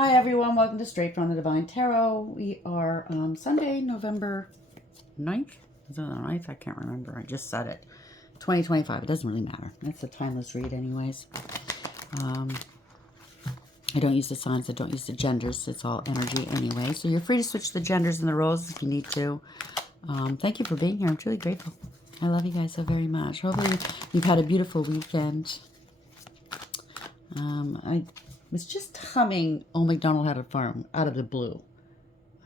Hi everyone, welcome to Straight from the Divine Tarot. We are Sunday, November 9th. Is it the 9th? I can't remember. I just said it. 2025. It doesn't really matter. It's a timeless read anyways. I don't use the signs. I don't use the genders. It's all energy anyway. So you're free to switch the genders and the roles if you need to. Thank you for being here. I'm truly grateful. I love you guys so very much. Hopefully you've had a beautiful weekend. I was just humming "Oh MacDonald Had a Farm" out of the blue.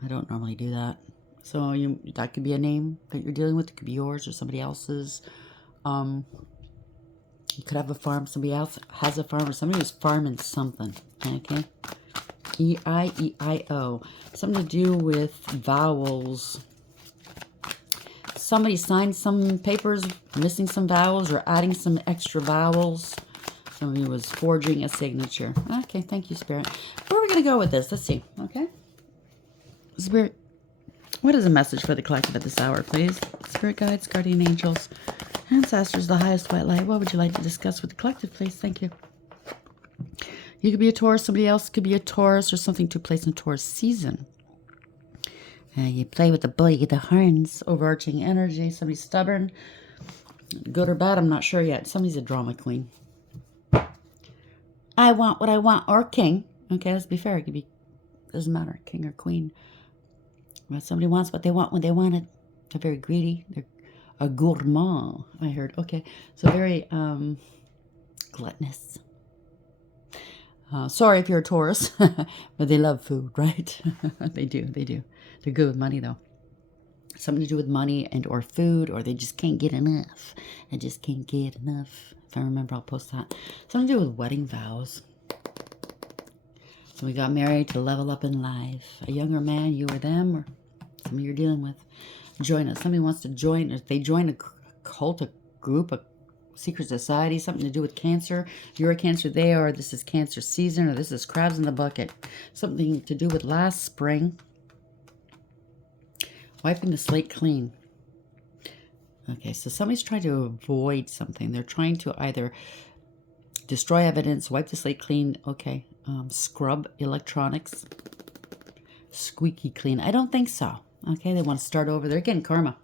I don't normally do that. So that could be a name that you're dealing with. It could be yours or somebody else's. You could have a farm. Somebody else has a farm, or somebody who's farming something. Okay? E-I-E-I-O. Something to do with vowels. Somebody signed some papers missing some vowels or adding some extra vowels. Somebody was forging a signature. Okay, thank you, Spirit. Where are we going to go with this? Let's see. Okay. Spirit, what is a message for the collective at this hour, please? Spirit guides, guardian angels, ancestors, the highest white light. What would you like to discuss with the collective, please? Thank you. You could be a Taurus. Somebody else could be a Taurus, or something took place in Taurus season. You play with the bull, you get the horns. Overarching energy. Somebody stubborn. Good or bad, I'm not sure yet. Somebody's a drama queen. I want what I want, or king. Okay, let's be fair. It could be, doesn't matter, king or queen. Well, somebody wants what they want when they want it. They're very greedy. They're a gourmand, I heard. Okay, so very gluttonous. Sorry if you're a Taurus, but they love food, right? They do. They're good with money, though. Something to do with money and or food, or they just can't get enough. I just can't get enough. If I remember, I'll post that. Something to do with wedding vows. So we got married to level up in life. A younger man, you or them, or somebody you're dealing with. Join us. Somebody wants to join. If they join a cult, a group, a secret society, something to do with Cancer. You're a Cancer, they are. This is Cancer season, or this is crabs in the bucket. Something to do with last spring. Wiping the slate clean. Okay, so somebody's trying to avoid something. They're trying to either destroy evidence, wipe the slate clean. Okay, scrub electronics. Squeaky clean. I don't think so. Okay, they want to start over. They're getting karma.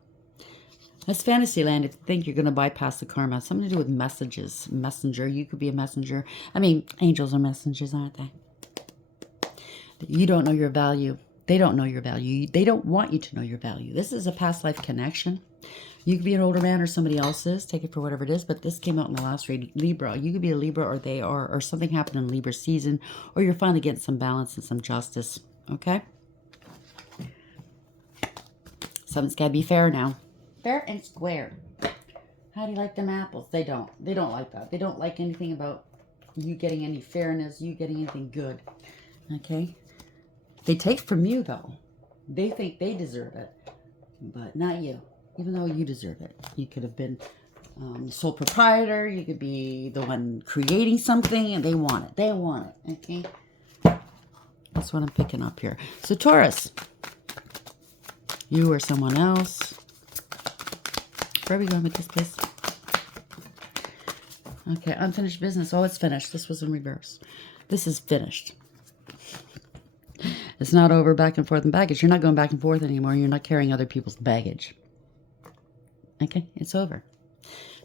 That's fantasy land if you think you're going to bypass the karma. Something to do with messages. Messenger. You could be a messenger. I mean, angels are messengers, aren't they? You don't know your value. They don't know your value. They don't want you to know your value. This is a past life connection. You could be an older man or somebody else's. Take it for whatever it is. But this came out in the last read. Libra. You could be a Libra, or they are, or something happened in Libra season, or you're finally getting some balance and some justice. Okay? Something's got to be fair now. Fair and square. How do you like them apples? They don't. They don't like that. They don't like anything about you getting any fairness, you getting anything good. Okay? They take from you, though. They think they deserve it, but not you, even though you deserve it. You could have been sole proprietor. You could be the one creating something, and they want it. They want it, okay? That's what I'm picking up here. So, Taurus, you or someone else. Where are we going with this, please? Okay, unfinished business. Oh, it's finished. This was in reverse. This is finished. It's not over back and forth and baggage. You're not going back and forth anymore. You're not carrying other people's baggage. Okay, it's over.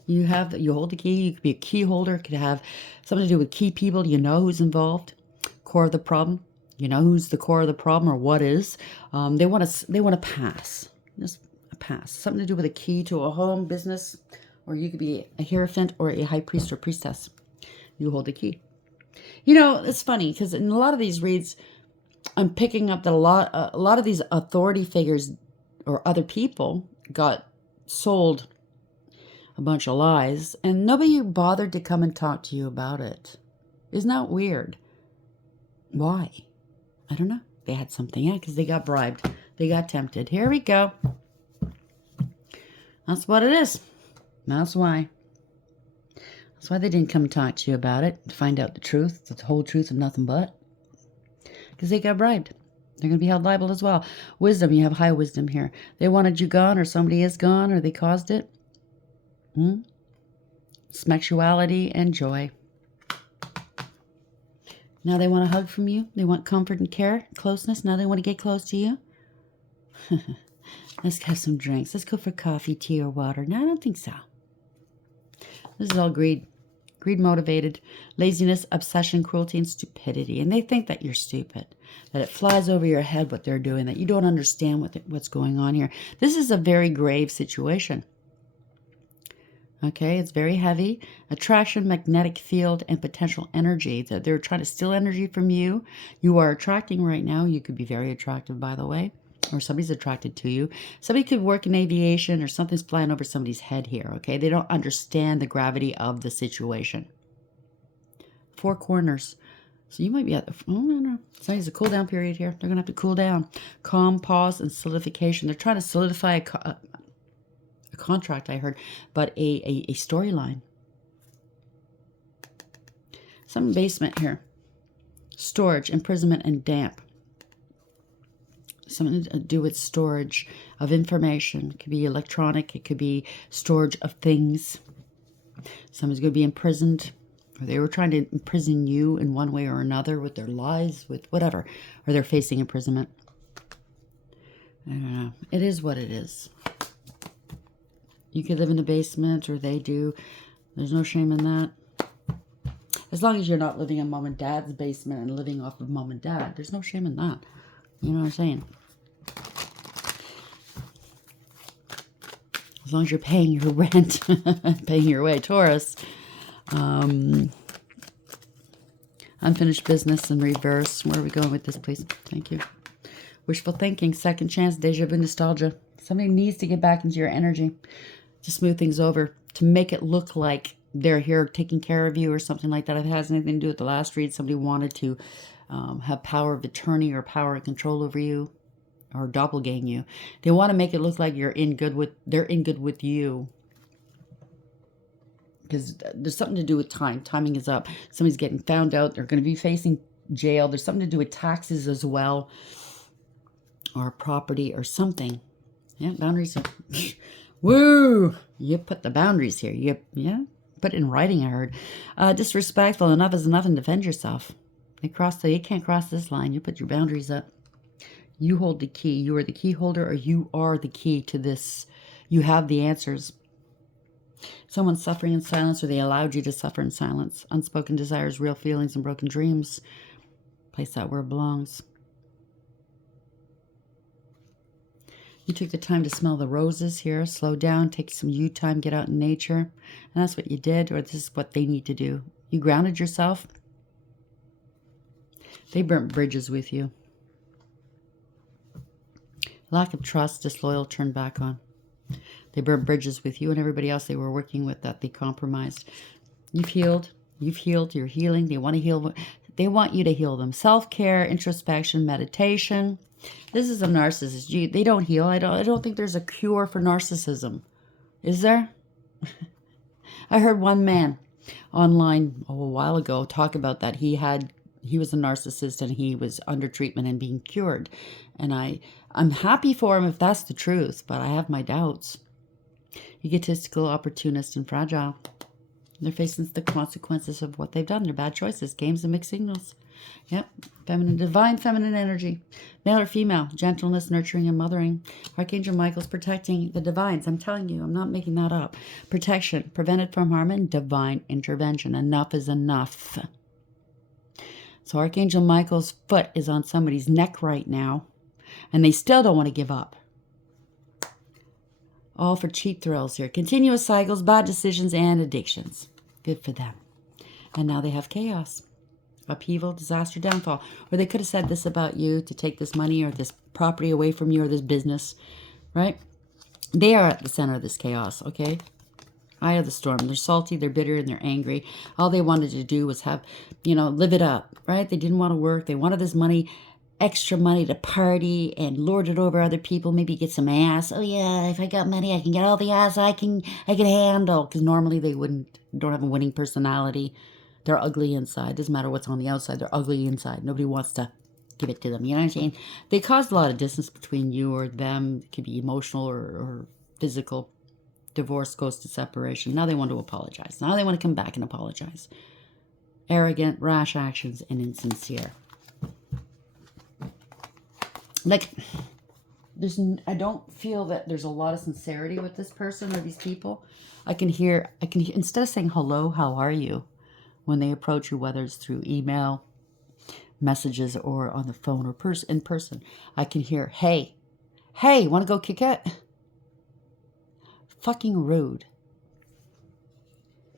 You hold the key. You could be a key holder. It could have something to do with key people. You know who's involved. Core of the problem. You know who's the core of the problem, or what is. They want to pass. Just a pass. Something to do with a key to a home, business, or you could be a hierophant or a high priest or priestess. You hold the key. You know, it's funny because in a lot of these reads, I'm picking up that a lot of these authority figures or other people got sold a bunch of lies, and nobody bothered to come and talk to you about it. Isn't that weird? Why? I don't know. They had something, yeah, because they got bribed. They got tempted. Here we go. That's what it is. That's why. That's why they didn't come and talk to you about it, to find out the truth, the whole truth and nothing but. Because they got bribed. They're going to be held liable as well. Wisdom, you have high wisdom here. They wanted you gone, or somebody is gone, or they caused it. Sexuality and joy. Now they want a hug from you. They want comfort and care, closeness. Now they want to get close to you. Let's have some drinks. Let's go for coffee, tea, or water. No, I don't think so. This is all greed. Greed motivated. Laziness, obsession, cruelty, and stupidity. And they think that you're stupid. That it flies over your head what they're doing. That you don't understand what's going on here. This is a very grave situation. Okay, it's very heavy. Attraction, magnetic field, and potential energy. They're trying to steal energy from you. You are attracting right now. You could be very attractive, by the way. Or somebody's attracted to you. Somebody could work in aviation or something's flying over somebody's head here, okay? They don't understand the gravity of the situation. Four corners. So you might be at the... Oh, no. It's a cool down period here. They're going to have to cool down. Calm, pause, and solidification. They're trying to solidify a contract, I heard, but a storyline. Some basement here. Storage, imprisonment, and damp. Something to do with storage of information. It could be electronic. It could be storage of things. Someone's going to be imprisoned. Or they were trying to imprison you in one way or another with their lies, with whatever. Or they're facing imprisonment. I don't know. It is what it is. You could live in a basement, or they do. There's no shame in that. As long as you're not living in mom and dad's basement and living off of mom and dad, there's no shame in that. You know what I'm saying? As long as you're paying your rent, paying your way. Taurus. Unfinished business in reverse. Where are we going with this, please? Thank you. Wishful thinking, second chance, deja vu, nostalgia. Somebody needs to get back into your energy to smooth things over, to make it look like they're here taking care of you or something like that. If it has anything to do with the last read, somebody wanted to have power of attorney or power of control over you or doppelgang you. They want to make it look like they're in good with you. Because there's something to do with time. Timing is up. Somebody's getting found out. They're going to be facing jail. There's something to do with taxes as well. Or property or something. Yeah, boundaries. Woo! You put the boundaries here. Yeah, put it in writing, I heard. Disrespectful. Enough is enough, and defend yourself. You can't cross this line. You put your boundaries up. You hold the key. You are the key holder, or you are the key to this. You have the answers. Someone's suffering in silence, or they allowed you to suffer in silence. Unspoken desires, real feelings, and broken dreams. Place that where it belongs. You took the time to smell the roses here. Slow down, take some you time, get out in nature. And that's what you did, or this is what they need to do. You grounded yourself. They burnt bridges with you. Lack of trust, disloyal, turned back on. They burnt bridges with you and everybody else they were working with that they compromised. You've healed. You've healed. You're healing. They want to heal. They want you to heal them. Self-care, introspection, meditation. This is a narcissist. They don't heal. I don't think there's a cure for narcissism. Is there? I heard one man online a while ago talk about that. He was a narcissist and he was under treatment and being cured. And I'm happy for him if that's the truth, but I have my doubts. Egotistical, opportunist, and fragile. They're facing the consequences of what they've done. Their bad choices, games and mixed signals. Yep. Divine feminine energy. Male or female. Gentleness, nurturing, and mothering. Archangel Michael's protecting the divines. I'm telling you, I'm not making that up. Protection. Prevented from harm and divine intervention. Enough is enough. So Archangel Michael's foot is on somebody's neck right now. And they still don't want to give up. All for cheap thrills here. Continuous cycles, bad decisions, and addictions. Good for them. And now they have chaos. Upheaval, disaster, downfall. Or they could have said this about you to take this money or this property away from you or this business. Right? They are at the center of this chaos, okay? Eye of the storm. They're salty, they're bitter, and they're angry. All they wanted to do was have, live it up, right? They didn't want to work. They wanted this money, extra money to party and lord it over other people. Maybe get some ass. Oh yeah, if I got money, I can get all the ass I can handle. Because normally they don't have a winning personality. They're ugly inside. Doesn't matter what's on the outside. They're ugly inside. Nobody wants to give it to them. You know what I'm saying? They caused a lot of distance between you or them. It could be emotional or physical. Divorce goes to separation. Now they want to apologize. Now they want to come back and apologize. arrogant, rash actions, and insincere. Like, I don't feel that there's a lot of sincerity with this person or these people. I can hear, instead of saying hello, how are you, when they approach you, whether it's through email, messages, or on the phone, or in person, I can hear, hey, want to go kick it? Fucking rude.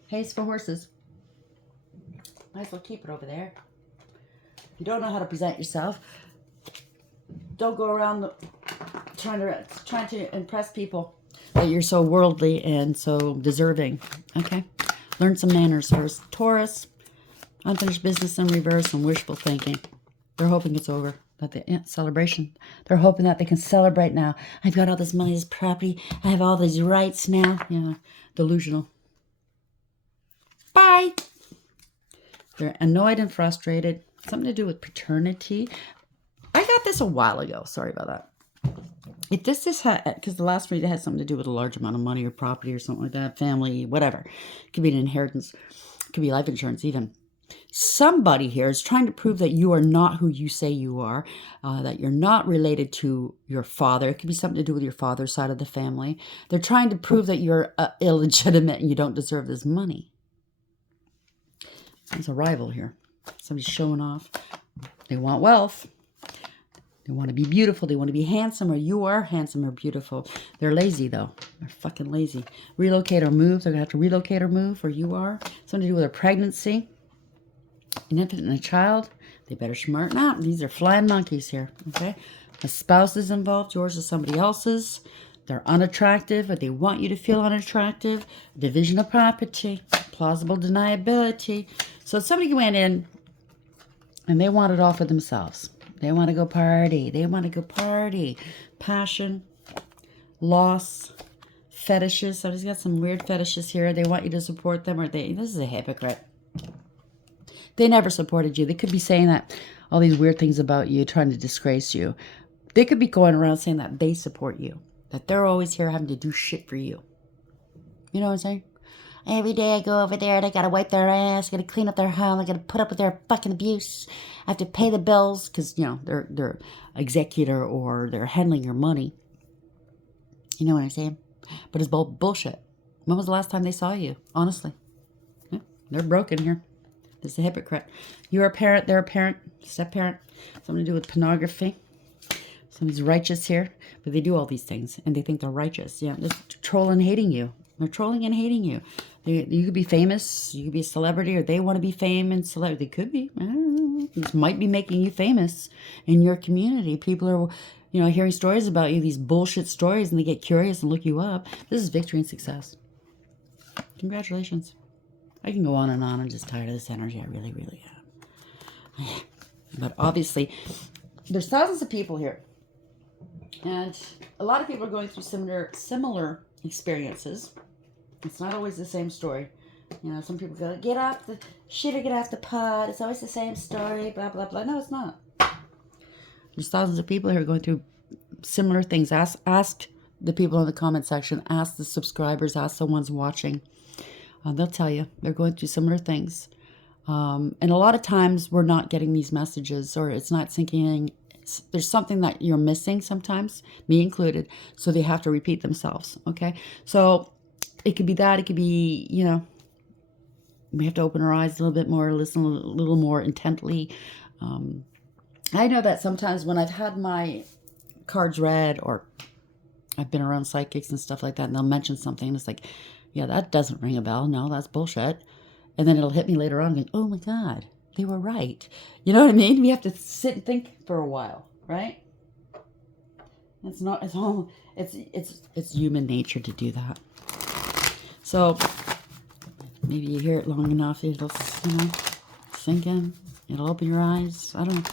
Hey, it's for horses. Might as well keep it over there. You don't know how to present yourself. Don't go around trying to impress people that you're so worldly and so deserving. Okay? Learn some manners first. Taurus, unfinished business in reverse and wishful thinking. They're hoping it's over. That the celebration. They're hoping that they can celebrate now. I've got all this money, this property. I have all these rights now. Yeah, delusional. Bye. They're annoyed and frustrated. Something to do with paternity. I got this a while ago. Sorry about that. If this is, because the last read had something to do with a large amount of money or property or something like that, family, whatever. It could be an inheritance. It could be life insurance even. Somebody here is trying to prove that you are not who you say you are, that you're not related to your father. It could be something to do with your father's side of the family. They're trying to prove that you're illegitimate and you don't deserve this money. There's a rival here. Somebody's showing off. They want wealth. They want to be beautiful. They want to be handsome, or you are handsome or beautiful. They're lazy, though. They're fucking lazy. Relocate or move. They're going to have to relocate or move, or you are. Something to do with a pregnancy. An infant and a child. They better smarten out. These are flying monkeys here, okay? A spouse is involved. Yours is somebody else's. They're unattractive, or they want you to feel unattractive. Division of property. Plausible deniability. So somebody went in, and they want it all for themselves. They want to go party. They want to go party. Passion, loss, fetishes. Somebody's got some weird fetishes here. They want you to support them, or this is a hypocrite. They never supported you. They could be saying that all these weird things about you, trying to disgrace you. They could be going around saying that they support you, that they're always here having to do shit for you. You know what I'm saying? Every day I go over there and I gotta wipe their ass, I gotta clean up their home, I gotta put up with their fucking abuse. I have to pay the bills because, you know, they're executor or they're handling your money. You know what I'm saying? But it's bullshit. When was the last time they saw you? Honestly. Yeah, they're broken here. This is a hypocrite. You're a parent, they're a parent, step-parent. Something to do with pornography. Somebody's righteous here. But they do all these things and they think they're righteous. Yeah, they're trolling, hating you. They're trolling and hating you. You could be famous. You could be a celebrity, or they want to be famous and celebrity. They could be. I don't know. This might be making you famous in your community. People are, you know, hearing stories about you, these bullshit stories, and they get curious and look you up. This is victory and success. Congratulations. I can go on and on. I'm just tired of this energy. I really, really am. But obviously, there's thousands of people here. And a lot of people are going through similar experiences. It's not always the same story. You know, some people go, get off the shit or get off the pot. It's always the same story, blah, blah, blah. No, it's not. There's thousands of people here going through similar things. Ask the people in the comment section. Ask the subscribers. Ask the ones watching. They'll tell you. They're going through similar things. And a lot of times we're not getting these messages, or it's not sinking in. There's something that you're missing sometimes, me included. So they have to repeat themselves. Okay. So it could be that. It could be, you know, we have to open our eyes a little bit more, listen a little more intently. I know that sometimes when I've had my cards read, or I've been around psychics and stuff like that, and they'll mention something, and it's like, yeah, that doesn't ring a bell. No, that's bullshit. And then it'll hit me later on, going, oh my God, they were right. You know what I mean? We have to sit and think for a while, right? It's not, it's human nature to do that. So maybe you hear it long enough, it'll, you know, sink in. It'll open your eyes. I don't know.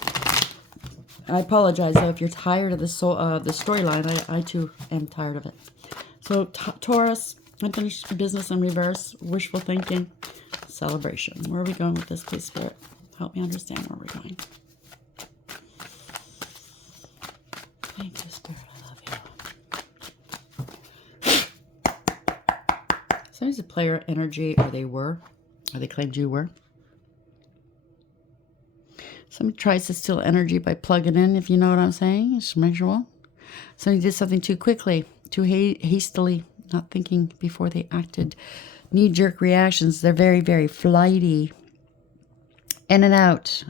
I apologize though if you're tired of the storyline. I too am tired of it. So Taurus, unfinished business in reverse, wishful thinking, celebration. Where are we going with this, please, Spirit? Help me understand where we're going. Thank you, Spirit. I love you. Somebody's a player energy, or they were, or they claimed you were. Somebody tries to steal energy by plugging in, if you know what I'm saying. It's measurable. Somebody did something too quickly, too hastily, not thinking before they acted. Knee-jerk reactions. They're very, very flighty. In and out.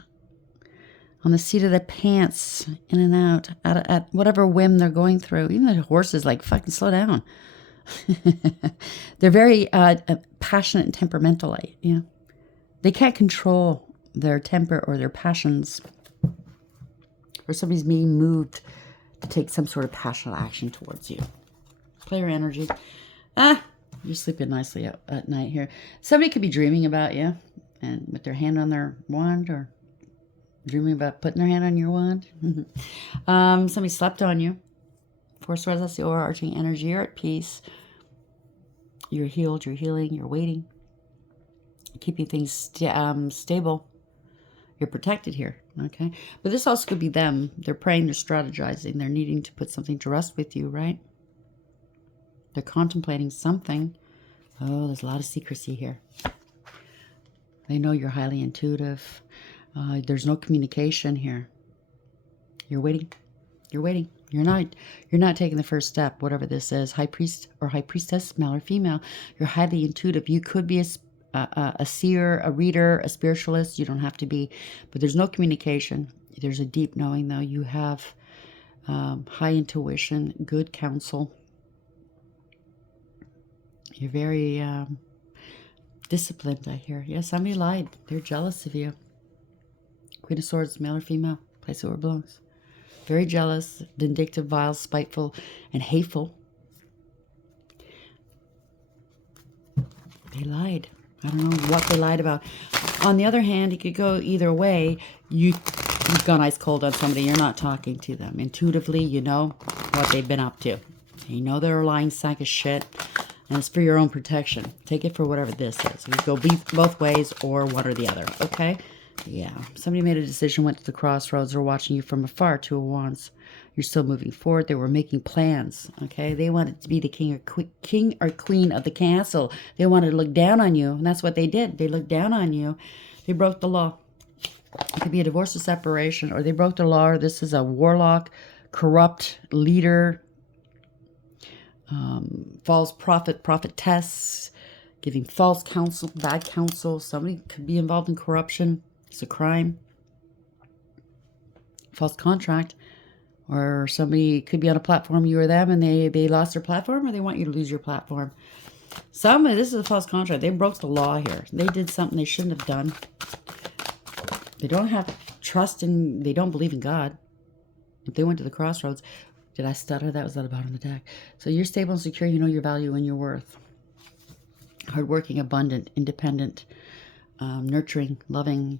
On the seat of their pants. In and out. At whatever whim they're going through. Even the horse is like, fucking slow down. They're very passionate and temperamental. You know? They can't control their temper or their passions. Or somebody's being moved to take some sort of passionate action towards you. Player energy. You're sleeping nicely at night here. Somebody could be dreaming about you and with their hand on their wand, or dreaming about putting their hand on your wand. Somebody slept on you. Four Swords, that's the overarching energy. You're at peace. You're healed. You're healing. You're waiting. Keeping things stable. You're protected here, okay? But this also could be them. They're praying, they're strategizing, they're needing to put something to rest with you, right? They're contemplating something. Oh, there's a lot of secrecy here. They know you're highly intuitive. There's no communication here. You're waiting. You're waiting. You're not taking the first step, whatever this is. High priest or high priestess, male or female. You're highly intuitive. You could be a seer, a reader, a spiritualist. You don't have to be, but there's no communication. There's a deep knowing, though. You have high intuition, good counsel. You're very disciplined, I hear. Yeah, somebody lied. They're jealous of you. Queen of Swords, male or female, place it where it belongs. Very jealous, vindictive, vile, spiteful, and hateful. They lied. I don't know what they lied about. On the other hand, it could go either way. You've gone ice cold on somebody. You're not talking to them. Intuitively, you know what they've been up to. You know they're a lying sack of shit. And it's for your own protection. Take it for whatever this is. You go both ways or one or the other. Okay? Yeah. Somebody made a decision, went to the crossroads. They're watching you from afar. Two of Wands. You're still moving forward. They were making plans. Okay? They wanted to be the king or queen of the castle. They wanted to look down on you. And that's what they did. They looked down on you. They broke the law. It could be a divorce or separation. Or they broke the law. Or this is a warlock, corrupt leader, false prophet, prophetess, giving false counsel, bad counsel. Somebody could be involved in corruption. It's a crime. False contract. Or somebody could be on a platform, you or them, and they lost their platform, or they want you to lose your platform. This is a false contract. They broke the law here. They did something they shouldn't have done. They don't have trust in, they don't believe in God. If they went to the crossroads, did I stutter? That was at the bottom of the deck. So you're stable and secure. You know your value and your worth. Hardworking, abundant, independent, nurturing, loving,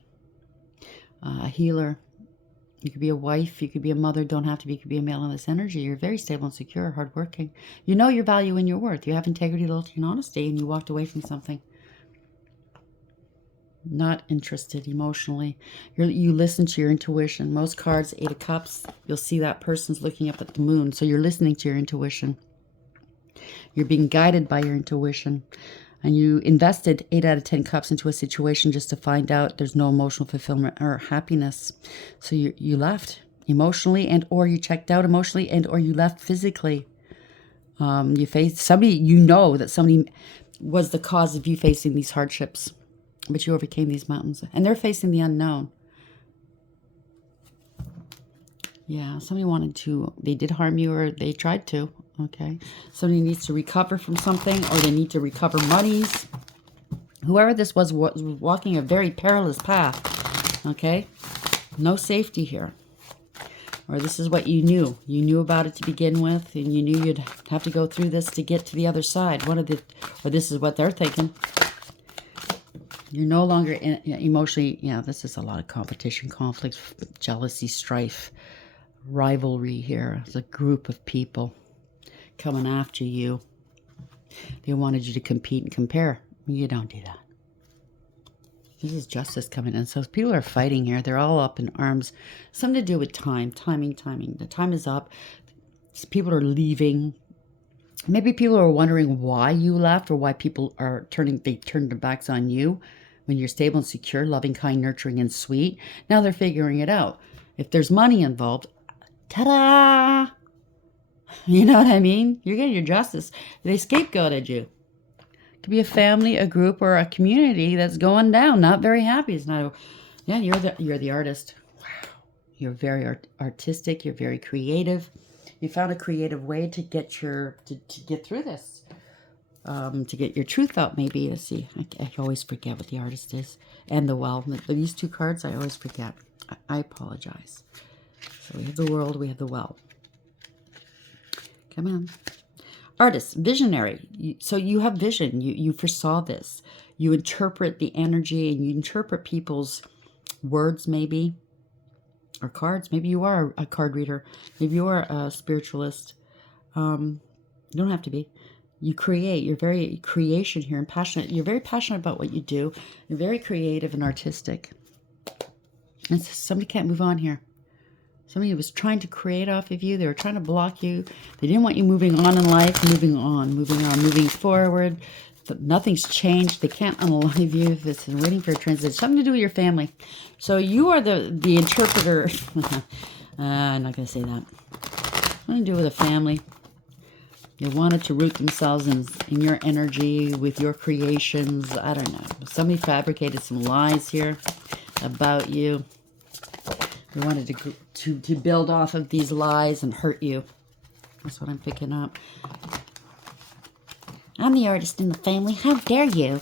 a healer. You could be a wife. You could be a mother. Don't have to be. You could be a male in this energy. You're very stable and secure, hardworking. You know your value and your worth. You have integrity, loyalty, and honesty, and you walked away from something. Not interested emotionally. You listen to your intuition. Most cards, 8 of Cups, you'll see that person's looking up at the moon. So you're listening to your intuition. You're being guided by your intuition. And you invested 8 out of 10 cups into a situation just to find out there's no emotional fulfillment or happiness. So you left emotionally, and or you checked out emotionally, and or you left physically. You faced somebody, you know that somebody was the cause of you facing these hardships. But you overcame these mountains. And they're facing the unknown. Yeah, somebody wanted to, they did harm you, or they tried to. Okay. Somebody needs to recover from something, or they need to recover monies. Whoever this was walking a very perilous path. Okay. No safety here. Or this is what you knew. You knew about it to begin with, and you knew you'd have to go through this to get to the other side. Or this is what they're thinking. You're no longer emotionally, this is a lot of competition, conflict, jealousy, strife, rivalry here. It's a group of people coming after you. They wanted you to compete and compare. You don't do that. This is justice coming in. So people are fighting here. They're all up in arms. Something to do with time, timing. The time is up. People are leaving. Maybe people are wondering why you left, or why people are turned their backs on you. when you're stable and secure, loving, kind, nurturing, and sweet. Now they're figuring it out. If there's money involved, ta-da! You know what I mean? You're getting your justice. They scapegoated you. It could be a family, a group, or a community that's going down, not very happy. It's not. Yeah, you're the artist. Wow, you're very artistic. You're very creative. You found a creative way to get to get through this. To get your truth out, maybe. Let's see. I always forget what the artist is. And the well. These two cards, I always forget. I apologize. So we have the world, we have the well. Come on. Artist, visionary. So you have vision. You foresaw this. You interpret the energy and you interpret people's words, maybe. Or cards. Maybe you are a card reader. Maybe you are a spiritualist. You don't have to be. You create. You're very creation here and passionate. You're very passionate about what you do. You're very creative and artistic. And somebody can't move on here. Somebody was trying to create off of you. They were trying to block you. They didn't want you moving on in life. Moving forward. Nothing's changed. They can't unalive you. This is waiting for a transition. Something to do with your family. So you are the interpreter. I'm not going to say that. Something to do with a family. They wanted to root themselves in your energy, with your creations. I don't know. Somebody fabricated some lies here about you. They wanted to build off of these lies and hurt you. That's what I'm picking up. I'm the artist in the family. How dare you?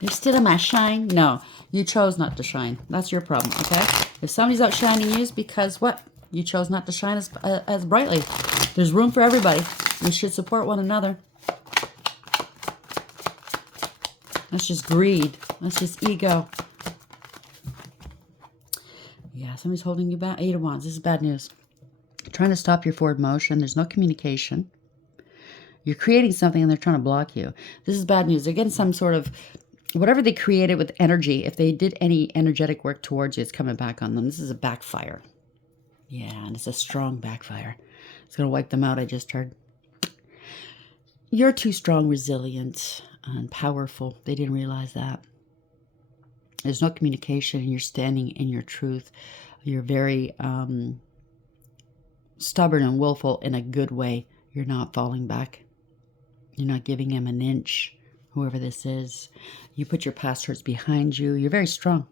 You stood in my shine? No, you chose not to shine. That's your problem, okay? If somebody's outshining you, it's because what? You chose not to shine as brightly. There's room for everybody. We should support one another. That's just greed. That's just ego. Yeah, somebody's holding you back. 8 of Wands. This is bad news. Trying to stop your forward motion. There's no communication. You're creating something and they're trying to block you. This is bad news. They're getting some sort of, whatever they created with energy, if they did any energetic work towards you, it's coming back on them. This is a backfire. Yeah, and it's a strong backfire. It's going to wipe them out, I just heard. You're too strong, resilient, and powerful. They didn't realize that. There's no communication, and you're standing in your truth. You're very stubborn and willful in a good way. You're not falling back. You're not giving him an inch, whoever this is. You put your past hurts behind you. You're very strong.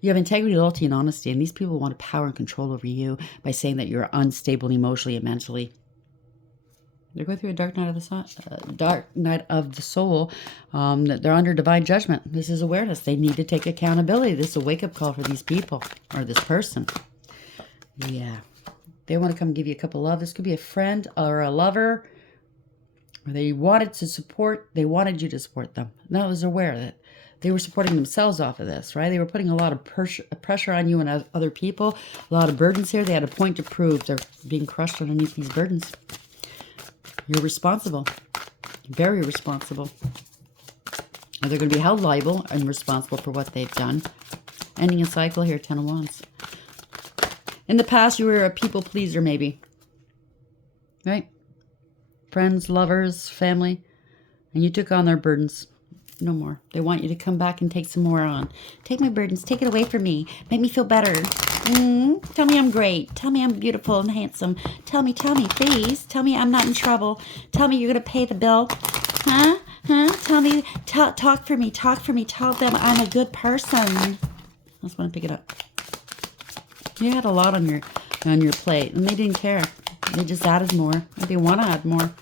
You have integrity, loyalty, and honesty, and these people want power and control over you by saying that you're unstable emotionally and mentally. They're going through a dark night of the soul. They're under divine judgment. This is awareness. They need to take accountability. This is a wake-up call for these people or this person. Yeah. They want to come give you a cup of love. This could be a friend or a lover. Or they wanted you to support them. Now I was aware that they were supporting themselves off of this, right? They were putting a lot of pressure on you and other people. A lot of burdens here. They had a point to prove. They're being crushed underneath these burdens. You're responsible. Very responsible. Or they're going to be held liable and responsible for what they've done. Ending a cycle here, 10 of Wands. In the past, you were a people pleaser, maybe. Right? Friends, lovers, family. And you took on their burdens. No more. They want you to come back and take some more on. Take my burdens. Take it away from me. Make me feel better. Tell me I'm great. Tell me I'm beautiful and handsome. Tell me, please. Tell me I'm not in trouble. Tell me you're going to pay the bill. Huh? Tell me, talk for me. Tell them I'm a good person. That's when I pick it up. You had a lot on your plate, and they didn't care. They just added more. They want to add more.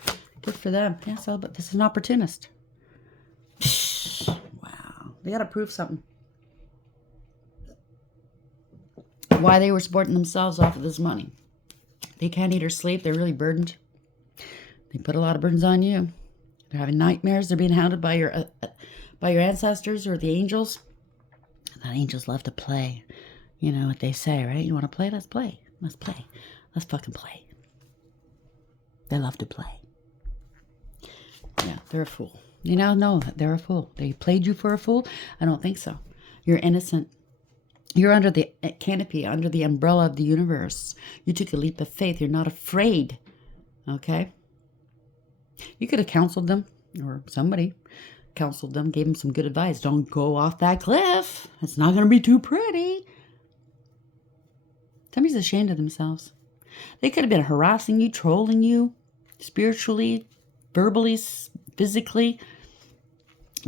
Good for them. Yeah, so, but this is an opportunist. Wow. They got to prove something. Why they were supporting themselves off of this money. They can't eat or sleep. They're really burdened. They put a lot of burdens on you. They're having nightmares. They're being hounded by your ancestors or the angels. That angels love to play. You know what they say, right? You want to play? Let's play. Let's play. Let's fucking play. They love to play. Yeah, they're a fool. You now know that they're a fool. They played you for a fool? I don't think so. You're innocent. You're under the canopy, under the umbrella of the universe. You took a leap of faith. You're not afraid. Okay? You could have counseled them or somebody. counseled them, gave them some good advice. Don't go off that cliff. It's not going to be too pretty. Somebody's ashamed of themselves. They could have been harassing you, trolling you, spiritually, verbally, physically.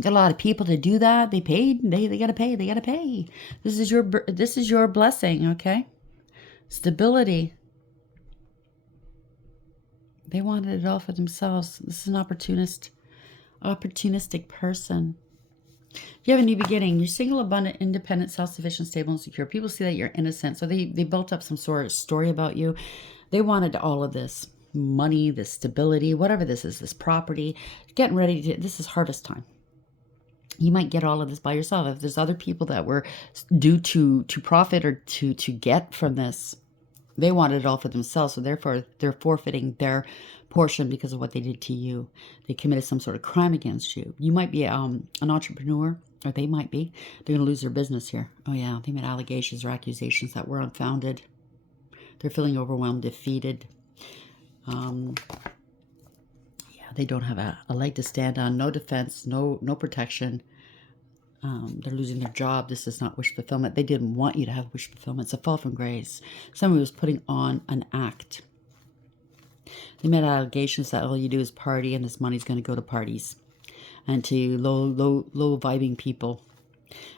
Got a lot of people to do that. They paid. They got to pay. They got to pay. This is your blessing, okay? Stability. They wanted it all for themselves. This is an opportunistic person. You have a new beginning. You're single, abundant, independent, self-sufficient, stable, and secure. People see that you're innocent, so they built up some sort of story about you. They wanted all of this money, this stability, whatever this is, this property. Getting ready to. This is harvest time. You might get all of this by yourself. If there's other people that were due to profit or to get from this, they wanted it all for themselves. So therefore, they're forfeiting their portion because of what they did to you. They committed some sort of crime against you. You might be an entrepreneur, or they might be. They're going to lose their business here. Oh yeah, they made allegations or accusations that were unfounded. They're feeling overwhelmed, defeated. They don't have a leg to stand on, no defense, no protection. They're losing their job. This is not wish fulfillment. They didn't want you to have wish fulfillment. It's a fall from grace. Somebody was putting on an act. They made allegations that all you do is party and this money's going to go to parties and to low vibing people.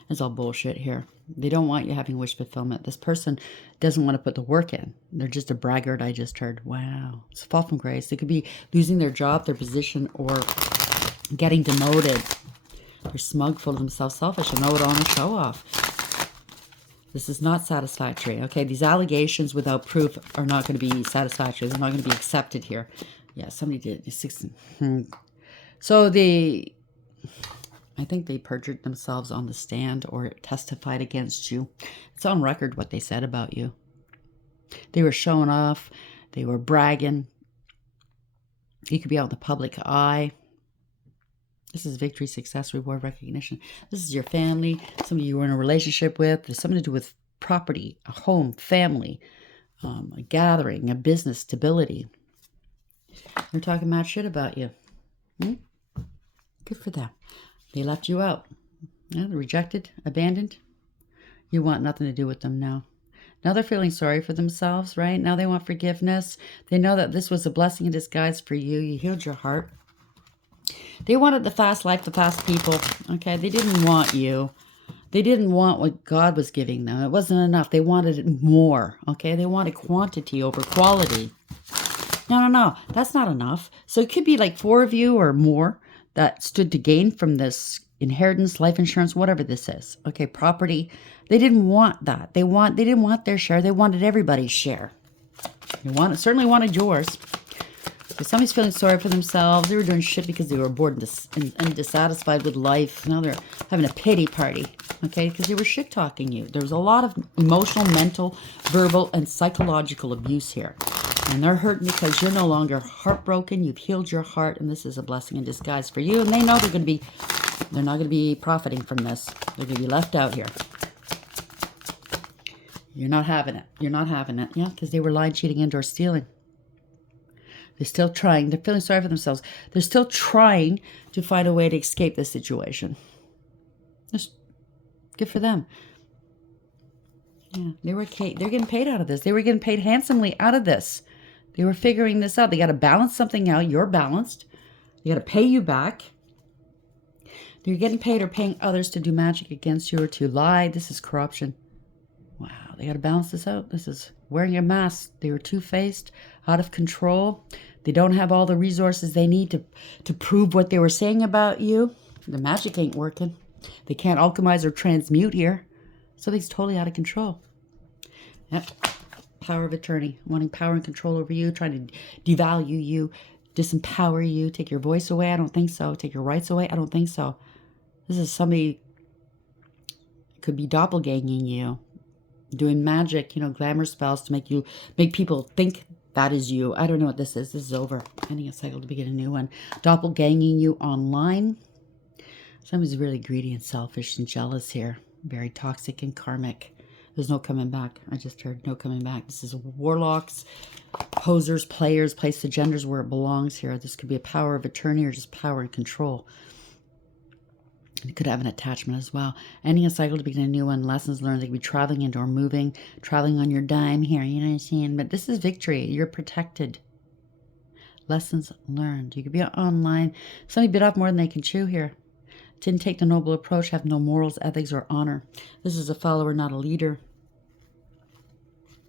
It's all bullshit here. They don't want you having wish fulfillment. This person doesn't want to put the work in. They're just a braggart, I just heard. Wow. It's a fall from grace. They could be losing their job, their position, or getting demoted. They're smug, full of themselves, selfish, and know it all and show off. This is not satisfactory. Okay, these allegations without proof are not going to be satisfactory. They're not going to be accepted here. Yeah, somebody did. So I think they perjured themselves on the stand or testified against you. It's on record what they said about you. They were showing off. They were bragging. You could be out in the public eye. This is victory, success, reward, recognition. This is your family, somebody you were in a relationship with. There's something to do with property, a home, family, a gathering, a business, stability. They're talking mad shit about you. Good for them. They left you out. Yeah, rejected, abandoned. You want nothing to do with them now. Now they're feeling sorry for themselves, right? Now they want forgiveness. They know that this was a blessing in disguise for you. You healed your heart. They wanted the fast life, the fast people. Okay, they didn't want you. They didn't want what God was giving them. It wasn't enough. They wanted more. Okay, they wanted quantity over quality. No. That's not enough. So it could be like 4 of you or more that stood to gain from this inheritance, life insurance, whatever this is. Okay, property. They didn't want that. They didn't want their share. They wanted everybody's share. Certainly wanted yours. So somebody's feeling sorry for themselves. They were doing shit because they were bored and dissatisfied with life. Now they're having a pity party. Okay, because they were shit talking you. There was a lot of emotional, mental, verbal, and psychological abuse here. And they're hurting because you're no longer heartbroken. You've healed your heart, and this is a blessing in disguise for you. And they know they're not going to be profiting from this. They're going to be left out here. You're not having it. You're not having it. Yeah, because they were lying, cheating, and or stealing. They're still trying. They're feeling sorry for themselves. They're still trying to find a way to escape this situation. Just good for them. Yeah, they're getting paid out of this. They were getting paid handsomely out of this. They were figuring this out. They got to balance something out. You're balanced. They got to pay you back. They're getting paid or paying others to do magic against you or to lie. This is corruption. Wow, they got to balance this out. This is wearing a mask. They were two-faced, out of control. They don't have all the resources they need to prove what they were saying about you. The magic ain't working. They can't alchemize or transmute here. Something's totally out of control. Yep. Power of attorney. Wanting power and control over you. Trying to devalue you. Disempower you. Take your voice away. I don't think so. Take your rights away. I don't think so. This is somebody could be doppelganging you. Doing magic, glamour spells to make people think that is you. I don't know what this is. This is over. Ending a cycle to begin a new one. Doppelganging you online. Somebody's really greedy and selfish and jealous here. Very toxic and karmic. There's no coming back. I just heard no coming back. This is warlocks, posers, players. Place the genders where it belongs here. This could be a power of attorney or just power and control. You could have an attachment as well. Ending a cycle to begin a new one. Lessons learned. They could be traveling into or moving. Traveling on your dime here. You know what I'm saying? But this is victory. You're protected. Lessons learned. You could be online. Somebody bit off more than they can chew here. Didn't take the noble approach. Have no morals, ethics, or honor. This is a follower, not a leader.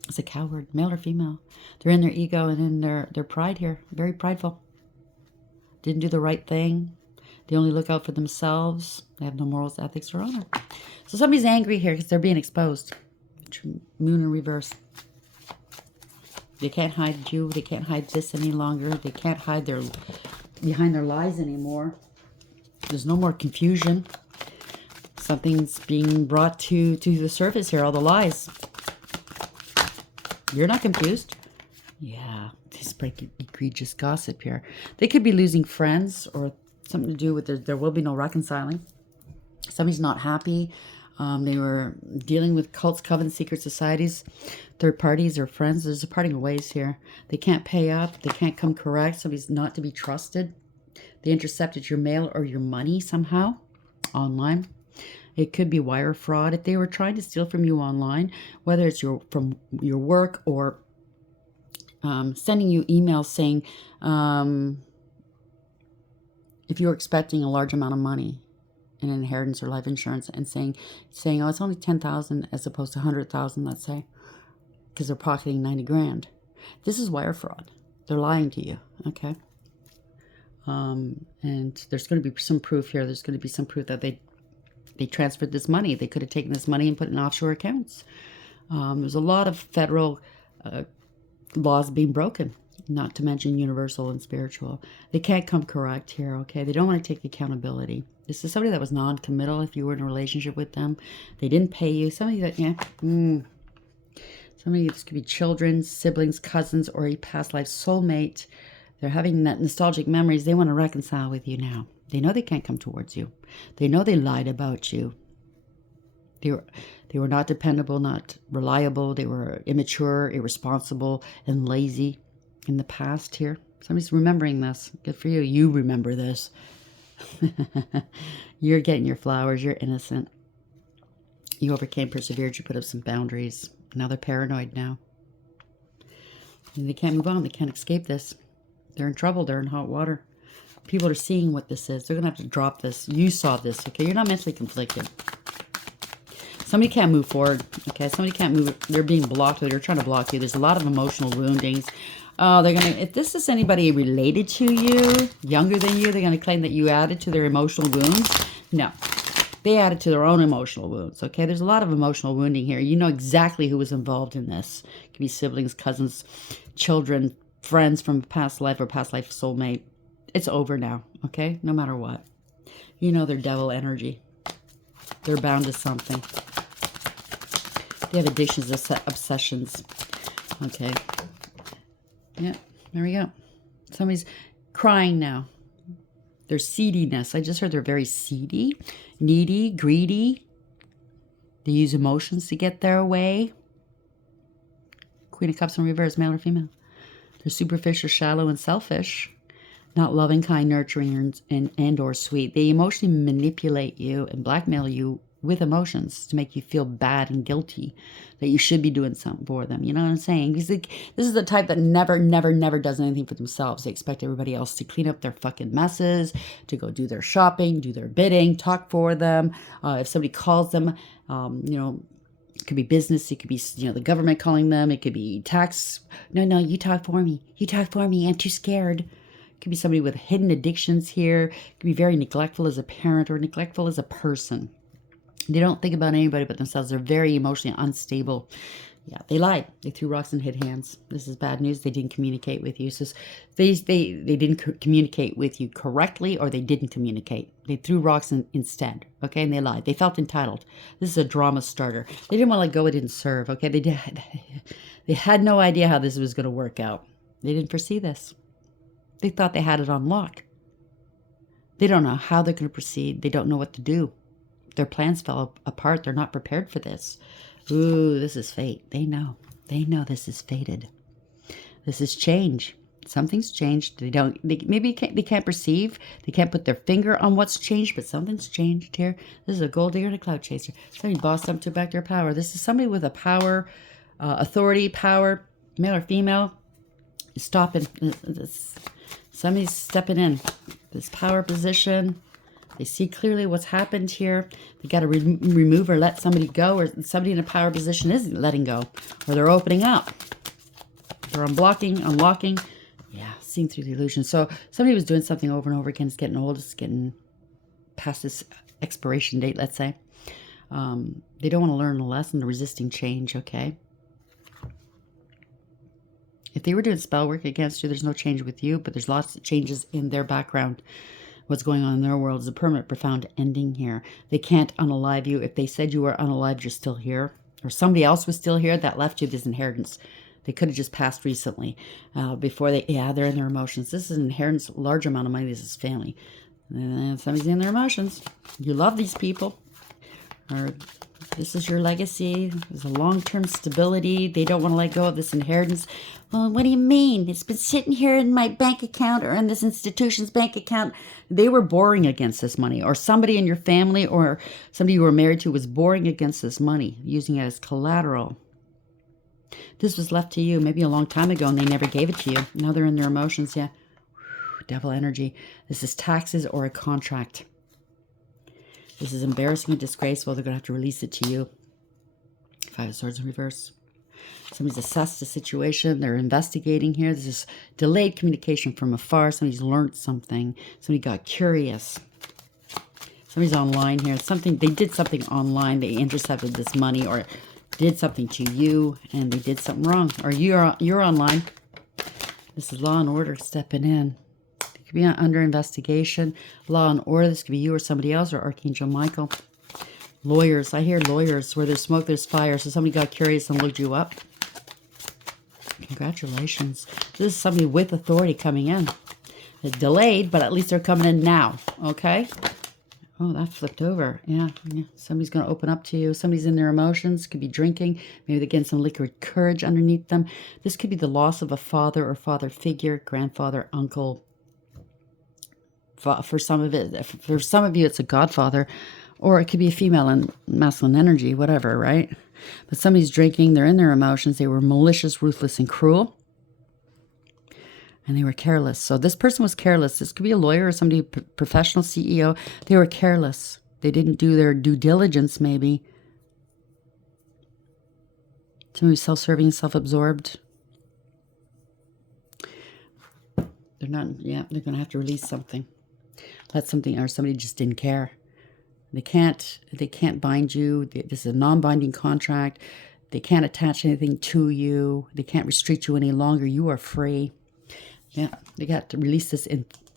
It's a coward, male or female. They're in their ego and in their pride here. Very prideful. Didn't do the right thing. They only look out for themselves. They have no morals, ethics, or honor. So somebody's angry here because they're being exposed. Moon in reverse. They can't hide you. They can't hide this any longer. They can't hide behind their lies anymore. There's no more confusion. Something's being brought to the surface here. All the lies. You're not confused. Yeah, this break egregious gossip here. They could be losing friends or something to do with there will be no reconciling. Somebody's not happy. They were dealing with cults, covens, secret societies, third parties, or friends. There's a parting of ways here. They can't pay up. They can't come correct. Somebody's not to be trusted. They intercepted your mail or your money somehow online. It could be wire fraud. If they were trying to steal from you online, whether it's from your work or sending you emails saying if you're expecting a large amount of money in inheritance or life insurance and saying, oh, it's only 10,000 as opposed to 100,000, let's say, because they're pocketing 90 grand. This is wire fraud. They're lying to you, okay? And there's going to be some proof here. There's going to be some proof that they transferred this money. They could have taken this money and put it in offshore accounts. There's a lot of federal laws being broken, not to mention universal and spiritual. They can't come correct here, okay? They don't want to take accountability. This is somebody that was non-committal if you were in a relationship with them. They didn't pay you. Somebody that, somebody, this could be children, siblings, cousins, or a past life soulmate. They're having that nostalgic memories. They want to reconcile with you now. They know they can't come towards you. They know they lied about you. They were not dependable, not reliable. They were immature, irresponsible, and lazy in the past here. Somebody's remembering this. Good for you. You remember this. You're getting your flowers. You're innocent. You overcame, persevered. You put up some boundaries. Now they're paranoid now. And they can't move on. They can't escape this. They're in trouble. They're in hot water. People are seeing what this is. They're going to have to drop this. You saw this, okay? You're not mentally conflicted. Somebody can't move forward, okay? Somebody can't move. They're being blocked. They're trying to block you. There's a lot of emotional woundings. Oh, they're going to, if this is anybody related to you, younger than you, they're going to claim that you added to their emotional wounds. No. They added to their own emotional wounds, okay? There's a lot of emotional wounding here. You know exactly who was involved in this. It could be siblings, cousins, children, friends from past life or past life soulmate. It's over now, okay? No matter what. You know they're devil energy. They're bound to something. They have addictions, obsessions. Okay. Yeah, there we go. Somebody's crying now. Their seediness. I just heard they're very seedy, needy, greedy. They use emotions to get their way. Queen of Cups in reverse, male or female. They're superficial, shallow, and selfish. Not loving, kind, nurturing, and or sweet. They emotionally manipulate you and blackmail you with emotions to make you feel bad and guilty that you should be doing something for them. You know what I'm saying? Because this is the type that never does anything for themselves. They expect everybody else to clean up their fucking messes, to go do their shopping, do their bidding, talk for them. If somebody calls them, it could be business. It could be, the government calling them. It could be tax. No, you talk for me. You talk for me. I'm too scared. It could be somebody with hidden addictions here. It could be very neglectful as a parent or neglectful as a person. They don't think about anybody but themselves. They're very emotionally unstable. Yeah, they lied. They threw rocks and hid hands. This is bad news. They didn't communicate with you. So they didn't communicate with you correctly, or they didn't communicate. They threw rocks instead, okay? And they lied. They felt entitled. This is a drama starter. They didn't want to let go. It didn't serve, okay? They had no idea how this was going to work out. They didn't foresee this. They thought they had it on lock. They don't know how they're going to proceed. They don't know what to do. Their plans fell apart. They're not prepared for this. Ooh, this is fate. They know. They know this is fated. This is change. Something's changed. Maybe they can't perceive. They can't put their finger on what's changed, but something's changed here. This is a gold digger and a cloud chaser. Somebody bossed them, took back their power. This is somebody with a power, authority, power, male or female. Stopping. Somebody's stepping in. This power position. They see clearly what's happened here. They got to remove or let somebody go, or somebody in a power position isn't letting go, or they're opening up. They're unblocking, unlocking. Yeah, seeing through the illusion. So somebody was doing something over and over again. It's getting old. It's getting past this expiration date, let's say. They don't want to learn a lesson. They're resisting change, okay? If they were doing spell work against you, there's no change with you, but there's lots of changes in their background. What's going on in their world is a permanent, profound ending here. They can't unalive you. If they said you were unalive, you're still here. Or somebody else was still here that left you this inheritance. They could have just passed recently before they're in their emotions. This is an inheritance, large amount of money. This is family. And somebody's in their emotions. You love these people. Or this is your legacy. There's a long-term stability. They don't want to let go of this inheritance. Well, what do you mean? It's been sitting here in my bank account or in this institution's bank account. They were borrowing against this money, or somebody in your family or somebody you were married to was borrowing against this money, using it as collateral. This was left to you maybe a long time ago and they never gave it to you. Now they're in their emotions, yeah. Devil energy. This is taxes or a contract. This is embarrassing and disgraceful. They're going to have to release it to you. Five of Swords in reverse. Somebody's assessed the situation. They're investigating here. This is delayed communication from afar. Somebody's learned something. Somebody got curious. Somebody's online here. They did something online. They intercepted this money or did something to you and they did something wrong. Or you're online. This is law and order stepping in. It could be under investigation. Law and order. This could be you or somebody else or Archangel Michael. Lawyers. I hear lawyers. Where there's smoke, there's fire. So somebody got curious and looked you up. Congratulations. This is somebody with authority coming in. It's delayed, but at least they're coming in now. Okay? Oh, that flipped over. Yeah. Somebody's going to open up to you. Somebody's in their emotions. Could be drinking. Maybe they're getting some liquid courage underneath them. This could be the loss of a father or father figure, grandfather, uncle. For some of you, it's a godfather. Or it could be a female and masculine energy, whatever, right? But somebody's drinking. They're in their emotions. They were malicious, ruthless, and cruel. And they were careless. So this person was careless. This could be a lawyer or somebody, professional CEO. They were careless. They didn't do their due diligence, maybe. Somebody self-serving, self-absorbed. They're not, they're going to have to release something. Let something, or somebody just didn't care. They can't bind you. This is a non-binding contract. They can't attach anything to you. They can't restrict you any longer. You are free. Yeah, they got to release this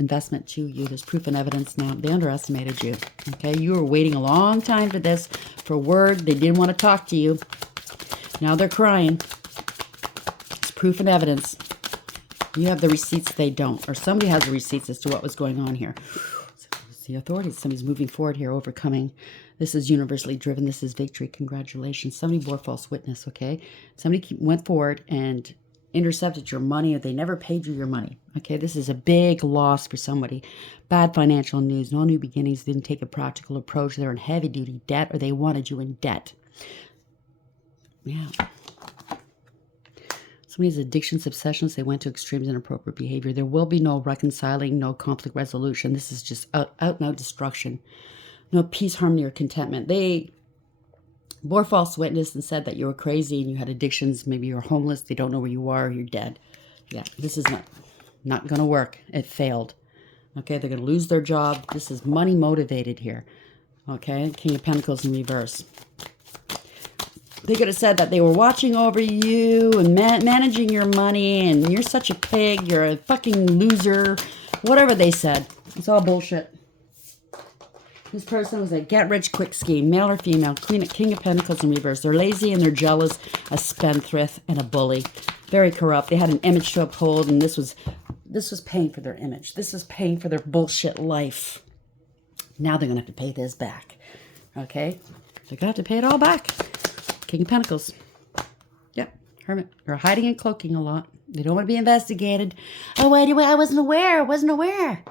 investment to you. There's proof and evidence now. They underestimated you. Okay, you were waiting a long time for this, for word. They didn't want to talk to you. Now they're crying. It's proof and evidence. You have the receipts, they don't. Or somebody has the receipts as to what was going on here. The authorities. Somebody's moving forward here, overcoming. This is universally driven. This is victory. Congratulations. Somebody bore false witness, okay? Somebody went forward and intercepted your money, or they never paid you your money, okay? This is a big loss for somebody. Bad financial news. No new beginnings. Didn't take a practical approach. They're in heavy-duty debt, or they wanted you in debt. Yeah. Somebody's addictions, obsessions, they went to extremes, inappropriate behavior. There will be no reconciling, no conflict resolution. This is just out and out destruction. No peace, harmony, or contentment. They bore false witness and said that you were crazy and you had addictions. Maybe you're homeless. They don't know where you are. Or you're dead. Yeah, this is not going to work. It failed. Okay, they're going to lose their job. This is money motivated here. Okay, King of Pentacles in reverse. They could have said that they were watching over you and managing your money and you're such a pig, you're a fucking loser, whatever they said. It's all bullshit. This person was a get-rich-quick scheme, male or female, King of Pentacles in reverse. They're lazy and they're jealous, a spendthrift and a bully. Very corrupt. They had an image to uphold, and this was paying for their image. This is paying for their bullshit life. Now they're going to have to pay this back. Okay? They're going to have to pay it all back. King of Pentacles. Yep. Hermit. You're hiding and cloaking a lot. They don't want to be investigated. Oh, wait, I wasn't aware. I wasn't aware.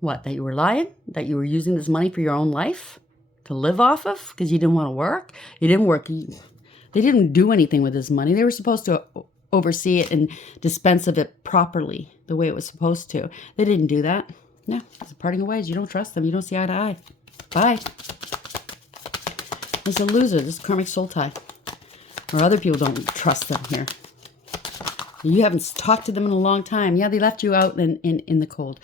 What, that you were lying? That you were using this money for your own life? To live off of? Because you didn't want to work? You didn't work. They didn't do anything with this money. They were supposed to oversee it and dispense of it properly, the way it was supposed to. They didn't do that. No, it's a parting of ways. You don't trust them. You don't see eye to eye. Bye. This is a loser. This is karmic soul tie. Or other people don't trust them here. You haven't talked to them in a long time. Yeah, they left you out in the cold.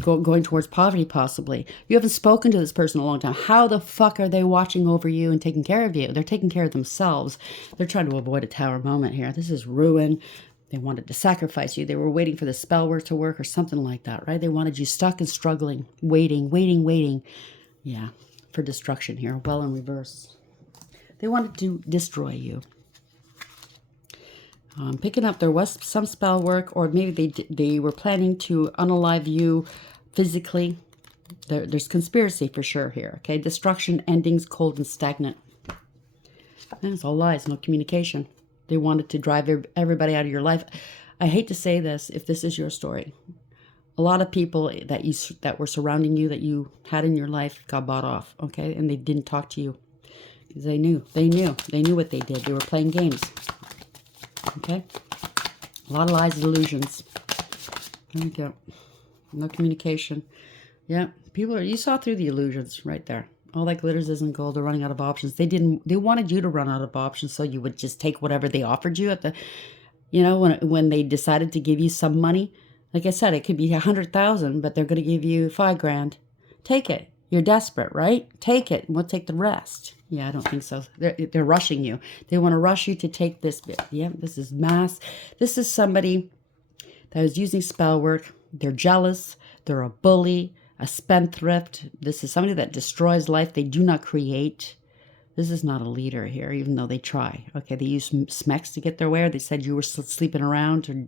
Going towards poverty, possibly. You haven't spoken to this person in a long time. How the fuck are they watching over you and taking care of you? They're taking care of themselves. They're trying to avoid a tower moment here. This is ruin. They wanted to sacrifice you. They were waiting for the spellwork to work or something like that, right? They wanted you stuck and struggling, waiting. Yeah, for destruction here. Well, in reverse. They wanted to destroy you. Picking up, there was some spell work, or maybe they were planning to unalive you physically. There's conspiracy for sure here, okay? Destruction, endings, cold and stagnant. And it's all lies, no communication. They wanted to drive everybody out of your life. I hate to say this, if this is your story. A lot of people that were surrounding you, that you had in your life, got bought off, okay? And they didn't talk to you. Because they knew what they did. They were playing games. Okay? A lot of lies and illusions. There we go. No communication. Yeah, you saw through the illusions right there. All that glitters isn't gold. They're running out of options. They wanted you to run out of options so you would just take whatever they offered you at the, when they decided to give you some money. Like I said, it could be 100,000, but they're going to give you $5,000. Take it. You're desperate, right? Take it, and we'll take the rest. Yeah, I don't think so. They're rushing you. They want to rush you to take this bit. Yeah, this is mass. This is somebody that is using spell work. They're jealous. They're a bully, a spendthrift. This is somebody that destroys life. They do not create. This is not a leader here, even though they try. Okay, they use smecks to get their way. Or they said you were sleeping around, or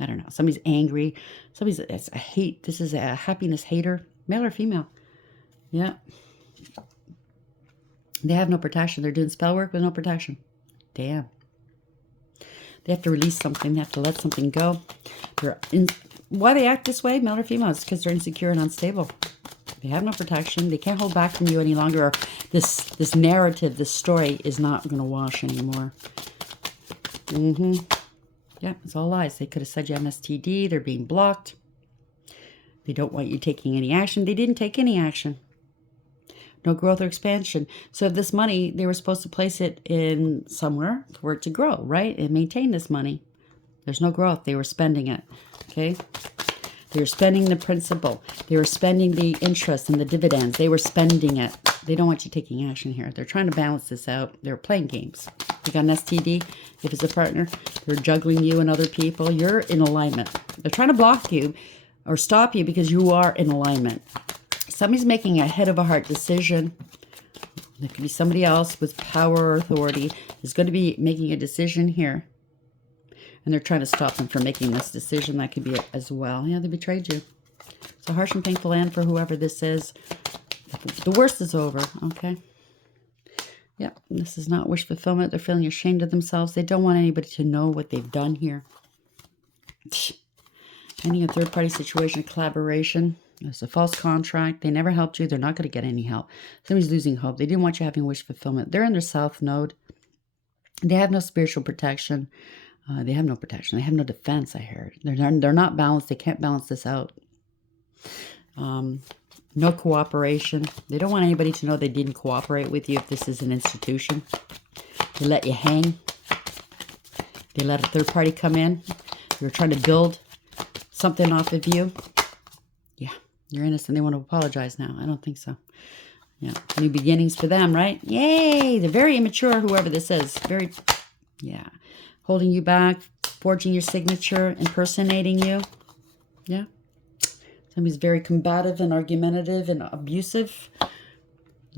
I don't know. Somebody's angry. It's a hate. This is a happiness hater, male or female. Yeah. They have no protection. They're doing spell work with no protection. Damn. They have to release something. They have to let something go. Why they act this way, male or female, is because they're insecure and unstable. They have no protection. They can't hold back from you any longer. Or this narrative, this story is not going to wash anymore. Yeah, it's all lies. They could have said you have an STD. They're being blocked. They don't want you taking any action. They didn't take any action. No growth or expansion. So if this money, they were supposed to place it in somewhere for it to grow, right? And maintain this money. There's no growth. They were spending it, okay? They were spending the principal. They were spending the interest and the dividends. They were spending it. They don't want you taking action here. They're trying to balance this out. They're playing games. You got an STD. If it's a partner, they're juggling you and other people. You're in alignment. They're trying to block you or stop you because you are in alignment. Somebody's making a head of a heart decision. There could be somebody else with power or authority is going to be making a decision here. And they're trying to stop them from making this decision. That could be it as well. Yeah, they betrayed you. It's a harsh and painful end for whoever this is. The worst is over, okay? Yeah, this is not wish fulfillment. They're feeling ashamed of themselves. They don't want anybody to know what they've done here. Any third-party situation, collaboration. There's a false contract. They never helped you. They're not going to get any help. Somebody's losing hope. They didn't want you having wish fulfillment. They're in their south node. They have no spiritual protection. They have no protection. They have no defense, I heard. They're not balanced. They can't balance this out. No cooperation. They don't want anybody to know they didn't cooperate with you if this is an institution. They let you hang. They let a third party come in. They were trying to build something off of you. Yeah, you're innocent. They want to apologize now. I don't think so. Yeah, new beginnings for them, right? Yay! They're very immature, whoever this is. Very, yeah. Holding you back, forging your signature, impersonating you. Yeah. Somebody's very combative and argumentative and abusive.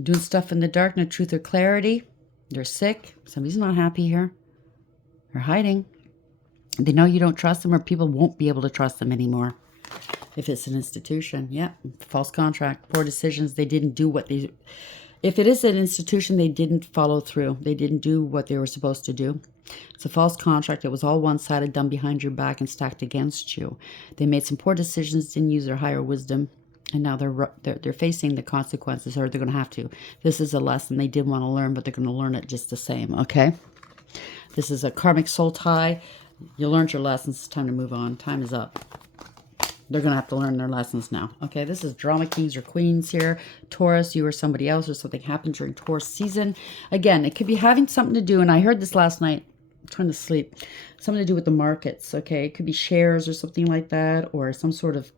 Doing stuff in the dark, no truth or clarity. They're sick. Somebody's not happy here. They're hiding. They know you don't trust them, or people won't be able to trust them anymore. If it's an institution. Yeah. False contract. Poor decisions. They didn't do what they... If it is an institution, they didn't follow through. They didn't do what they were supposed to do. It's a false contract. It was all one-sided, done behind your back and stacked against you. They made some poor decisions, didn't use their higher wisdom, and now they're facing the consequences, or they're going to have to. This is a lesson they did want to learn, but they're going to learn it just the same, okay? This is a karmic soul tie. You learned your lessons. It's time to move on. Time is up. They're going to have to learn their lessons now. Okay, this is drama kings or queens here. Taurus, you or somebody else, or something happened during Taurus season. Again, it could be having something to do, and I heard this last night, trying to sleep, something to do with the markets, okay? It could be shares or something like that, or some sort of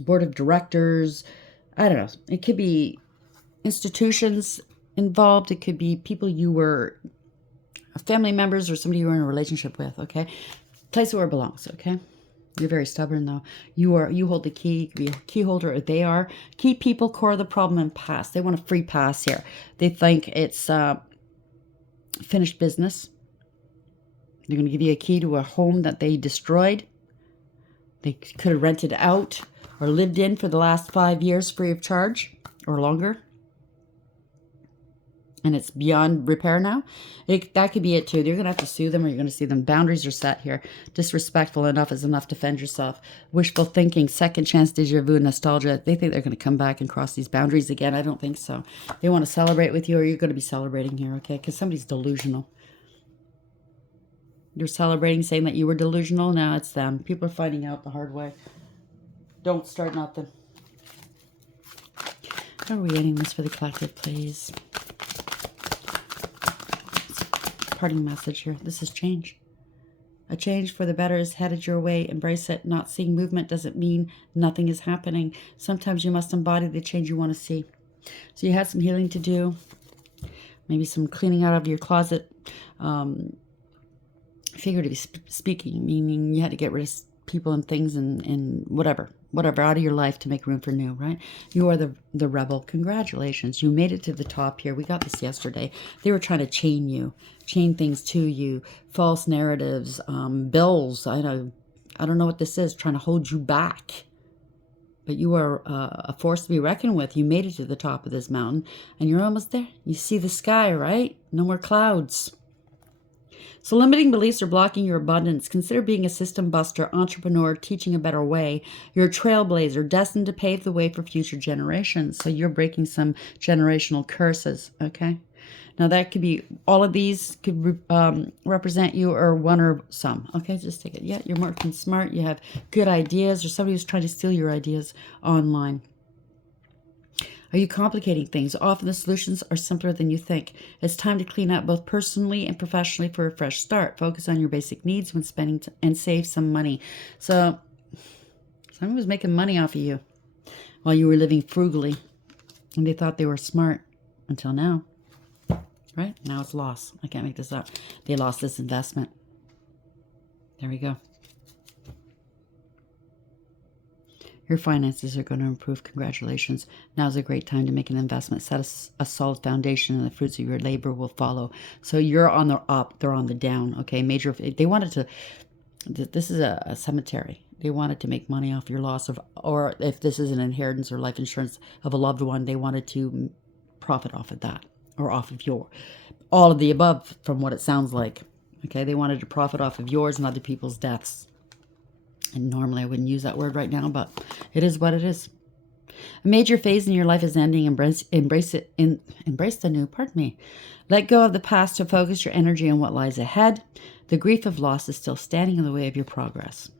board of directors. I don't know. It could be institutions involved. It could be people you were family members or somebody you were in a relationship with, okay? Place where it belongs, okay? You're very stubborn, though. You hold the key. You could be a key holder, or they are. Key people, core of the problem, and pass. They want a free pass here. They think it's finished business. They're going to give you a key to a home that they destroyed. They could have rented out or lived in for the last 5 years free of charge or longer. And it's beyond repair now. That could be it too. You're going to have to sue them, or you're going to see them. Boundaries are set here. Disrespectful enough is enough to defend yourself. Wishful thinking, second chance, deja vu, nostalgia. They think they're going to come back and cross these boundaries again. I don't think so. They want to celebrate with you, or you're going to be celebrating here, okay? Because somebody's delusional. You're celebrating, saying that you were delusional. Now it's them. People are finding out the hard way. Don't start nothing. How are we ending this for the collective, please? Parting message here. This is change. A change for the better is headed your way. Embrace it. Not seeing movement doesn't mean nothing is happening. Sometimes you must embody the change you want to see. So you had some healing to do. Maybe some cleaning out of your closet. Figuratively speaking, meaning you had to get rid of people and things and whatever out of your life to make room for new, right? You are the rebel. Congratulations. You made it to the top here. We got this yesterday. They were trying to chain things to you, false narratives, bills. I don't know what this is, trying to hold you back. But you are a force to be reckoned with. You made it to the top of this mountain, and you're almost there. You see the sky, right? No more clouds. So limiting beliefs are blocking your abundance. Consider being a system buster, entrepreneur, teaching a better way. You're a trailblazer, destined to pave the way for future generations. So you're breaking some generational curses, okay? Now that could be, all of these could represent you, or one or some, okay? Just take it. Yeah, you're working smart. You have good ideas, or somebody who's trying to steal your ideas online. Are you complicating things? Often the solutions are simpler than you think. It's time to clean up both personally and professionally for a fresh start. Focus on your basic needs when spending and save some money. So someone was making money off of you while you were living frugally, and they thought they were smart until now, right? Now it's lost. I can't make this up. They lost this investment. There we go. Your finances are going to improve. Congratulations. Now's a great time to make an investment. Set a solid foundation, and the fruits of your labor will follow. So you're on the up, they're on the down. Okay, they wanted to, this is a cemetery. They wanted to make money off your loss of, or if this is an inheritance or life insurance of a loved one, they wanted to profit off of that, or off of all of the above, from what it sounds like. Okay, they wanted to profit off of yours and other people's deaths. And normally I wouldn't use that word right now, but it is what it is. A major phase in your life is ending. Embrace it. Embrace the new. Pardon me. Let go of the past to focus your energy on what lies ahead. The grief of loss is still standing in the way of your progress.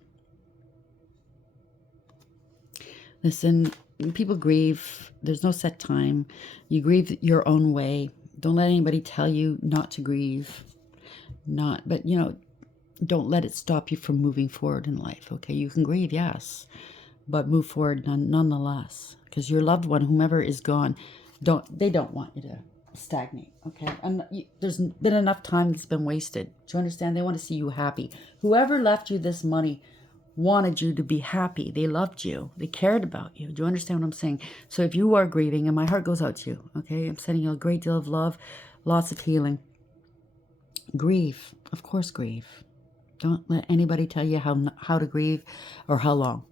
Listen, people grieve. There's no set time. You grieve your own way. Don't let anybody tell you not to grieve. But don't let it stop you from moving forward in life, okay? You can grieve, yes, but move forward nonetheless, because your loved one, whomever is gone, they don't want you to stagnate, okay? And there's been enough time that's been wasted. Do you understand? They want to see you happy. Whoever left you this money wanted you to be happy. They loved you. They cared about you. Do you understand what I'm saying? So if you are grieving, and my heart goes out to you, okay? I'm sending you a great deal of love, lots of healing. Grieve. Of course, grieve. Don't let anybody tell you how to grieve or how long.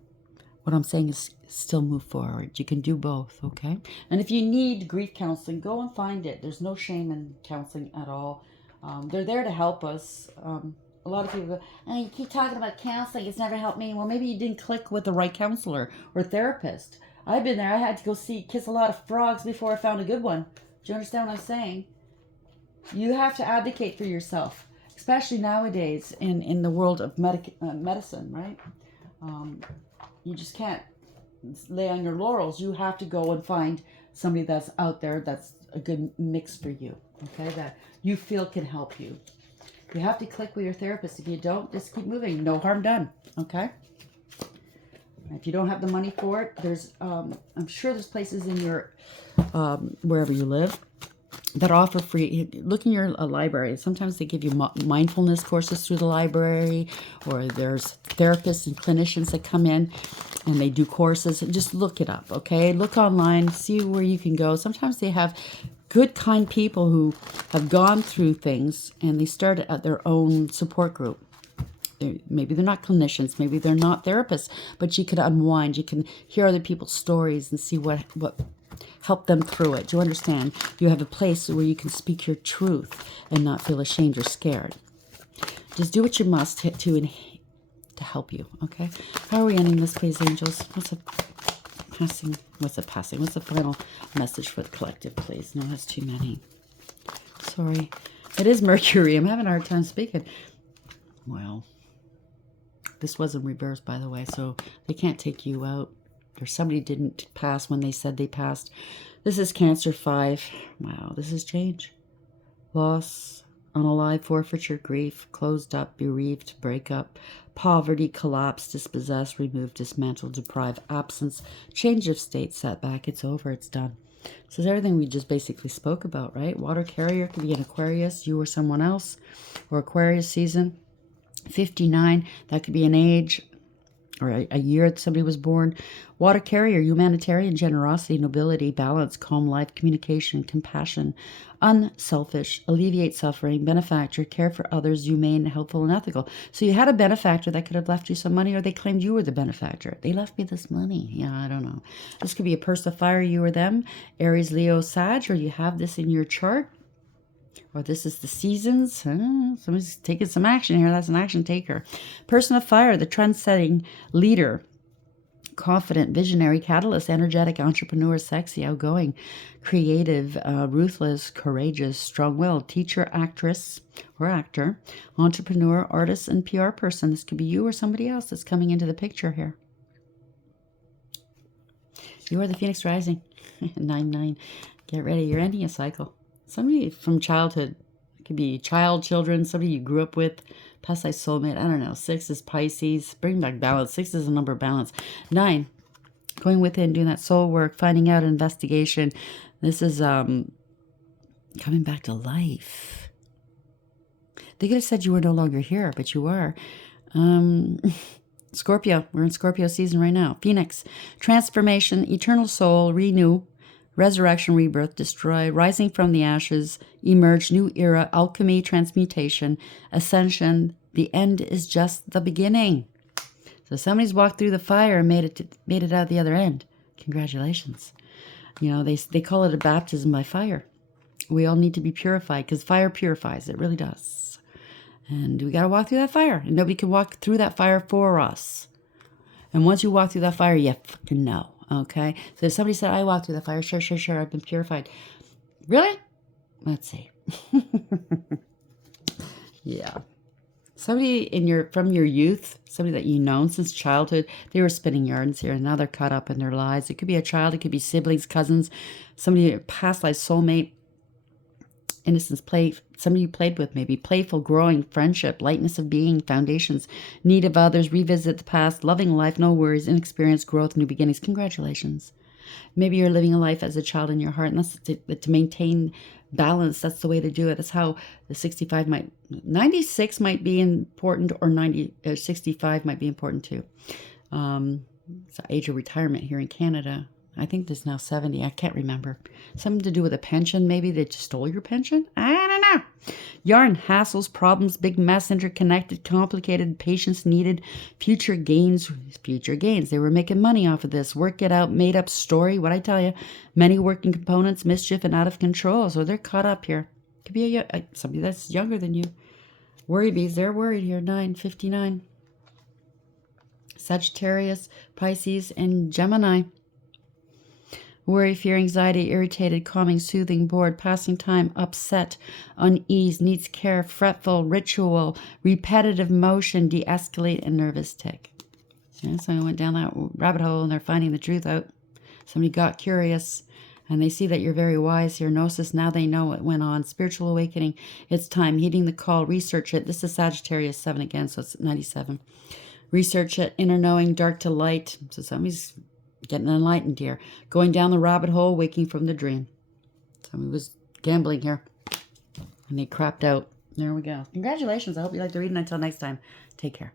What I'm saying is still move forward. You can do both, okay? And if you need grief counseling, go and find it. There's no shame in counseling at all. They're there to help us. A lot of people go, oh, you keep talking about counseling. It's never helped me. Well, maybe you didn't click with the right counselor or therapist. I've been there. I had to go kiss a lot of frogs before I found a good one. Do you understand what I'm saying? You have to advocate for yourself, especially nowadays in the world of medicine, right? You just can't lay on your laurels. You have to go and find somebody that's out there that's a good mix for you, okay? That you feel can help you. You have to click with your therapist. If you don't, just keep moving. No harm done, okay? If you don't have the money for it, there's, I'm sure there's places in your, wherever you live, that offer free. Look in your library. Sometimes they give you mindfulness courses through the library, or there's therapists and clinicians that come in and they do courses. Just look it up, okay? Look online, see where you can go. Sometimes they have good, kind people who have gone through things and they start at their own support group. Maybe they're not clinicians, maybe they're not therapists, but you could unwind. You can hear other people's stories and see what help them through it. Do you understand? You have a place where you can speak your truth and not feel ashamed or scared. Just do what you must to help you, okay? How are we ending this, please, angels? What's the final message for the collective, please? No, that's too many. Sorry. It is Mercury. I'm having a hard time speaking. Well, this wasn't Rebirth, by the way, so they can't take you out. Or somebody didn't pass when they said they passed. This is Cancer 5. Wow, this is change. Loss, unalive, forfeiture, grief, closed up, bereaved, breakup, poverty, collapse, dispossessed, removed, dismantled, deprived, absence, change of state, setback. It's over, it's done. So it's everything we just basically spoke about, right? Water carrier could be an Aquarius, you or someone else, or Aquarius season. 59, that could be an age or a year that somebody was born. Water carrier, humanitarian, generosity, nobility, balance, calm life, communication, compassion, unselfish, alleviate suffering, benefactor, care for others, humane, helpful, and ethical. So you had a benefactor that could have left you some money, or they claimed you were the benefactor. They left me this money. Yeah, I don't know. This could be a person of fire, you or them, Aries, Leo, Sag, or you have this in your chart. Or this is the seasons. Somebody's taking some action here. That's an action taker. Person of fire, the trend-setting leader. Confident, visionary, catalyst, energetic, entrepreneur, sexy, outgoing, creative, ruthless, courageous, strong-willed, teacher, actress, or actor, entrepreneur, artist, and PR person. This could be you or somebody else that's coming into the picture here. You are the Phoenix Rising. 9-9. Get ready. You're ending a cycle. Somebody from childhood. It could be children, somebody you grew up with, past life soulmate. I don't know. 6 is Pisces. Bring back balance. 6 is a number of balance. 9, going within, doing that soul work, finding out, investigation. This is coming back to life. They could have said you were no longer here, but you are. Scorpio. We're in Scorpio season right now. Phoenix. Transformation, eternal soul, renew. Resurrection, rebirth, destroy, rising from the ashes, emerge, new era, alchemy, transmutation, ascension. The end is just the beginning. So somebody's walked through the fire and made it out the other end. Congratulations. You know, they call it a baptism by fire. We all need to be purified because fire purifies. It really does. And we got to walk through that fire. And nobody can walk through that fire for us. And once you walk through that fire, you fucking know. Okay, so if somebody said, I walked through the fire, sure, I've been purified. Really? Let's see. Yeah. Somebody from your youth, somebody that you known since childhood, they were spinning yarns here, and now they're caught up in their lives. It could be a child, it could be siblings, cousins, somebody, past life soulmate, innocence, play, somebody you played with, maybe playful, growing, friendship, lightness of being, foundations, need of others, revisit the past, loving life, no worries, inexperience, growth, new beginnings. Congratulations. Maybe you're living a life as a child in your heart, and that's to maintain balance. That's the way to do it. That's how the 96 might be important, or 65 might be important too. It's the age of retirement here in Canada. I think there's now 70. I can't remember. Something to do with a pension. Maybe they just stole your pension. I don't know. Yarn, hassles, problems, big mess, interconnected, complicated, patience needed, future gains. Future gains. They were making money off of this. Work it out, made up story. What I tell you, many working components, mischief, and out of control. So they're caught up here. Could be somebody that's younger than you. Worry bees, they're worried here. 9:59. Sagittarius, Pisces, and Gemini. Worry, fear, anxiety, irritated, calming, soothing, bored, passing time, upset, unease, needs care, fretful, ritual, repetitive motion, de-escalate, and nervous tick. Yeah, so I went down that rabbit hole and they're finding the truth out. Somebody got curious and they see that you're very wise here. Gnosis, now they know what went on. Spiritual awakening, it's time. Heeding the call, research it. This is Sagittarius 7 again, so it's 97. Research it, inner knowing, dark to light. So somebody's getting enlightened here. Going down the rabbit hole, waking from the dream. Somebody was gambling here. And they crapped out. There we go. Congratulations. I hope you liked the reading. Until next time, take care.